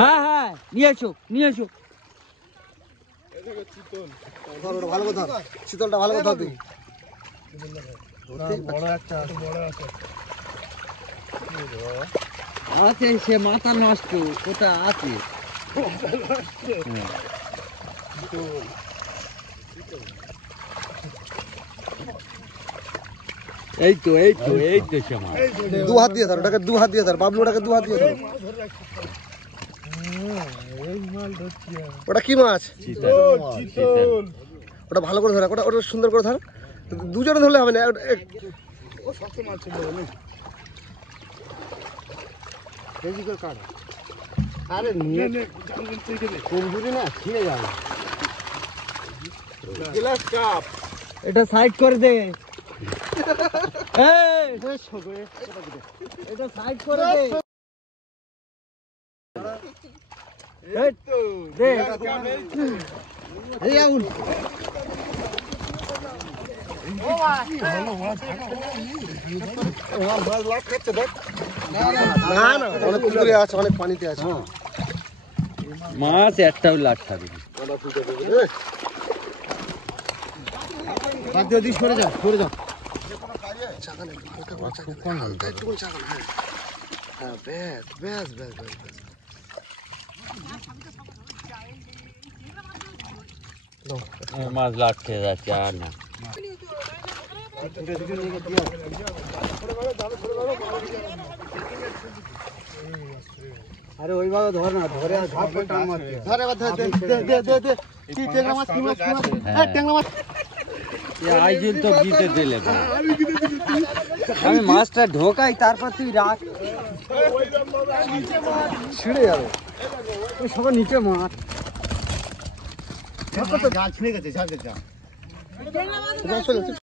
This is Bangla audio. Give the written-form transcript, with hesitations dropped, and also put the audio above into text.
হ্যাঁ হ্যাঁ নিয়ে এসো নিয়ে এসো। ভালো কথা, শীতলটা ভালো কথা। তুই আছে সে মাথা নষ্ট কোথা আছে। এই তো এই তো এই তো সময় দু হাত দিয়ে ধর ওটাকে, দু হাত দিয়ে ধর বাবলু, ওটাকে দু হাত দিয়ে ধর। ওটা কি মাছ? ওটা ভালো করে ধর, ওটা ওটা সুন্দর করে ধর। দুজনে ধরলে হবে না। আরে না ছিঁড়ে যাবে। এটা সাইড করে দে, এটা সাইড করে দে। না না, অনেক পুকুরে আছে, অনেক পানিতে আছে। মাছ একটাও লাগ খাবে। সরে যাও, সরে যাও। মাছ লাট খেয়ে যাচ্ছে আর না। আরে ওইভাবে ধর না, ধরে টান মারতে ধরে। এবার ধর, দে দে দে দে। কি ট্যাংরা মাছ, কি মাছ, কি মাছ? হ্যাঁ ট্যাংরা মাছ। আইজিল তো গিতে দিলে, আমি মাছটা ঢোকাই তারপর তুই রাখ। ছিঁড়ে যাবে সবার নিচে মাছ জাল ছিঁড়ে গেছে,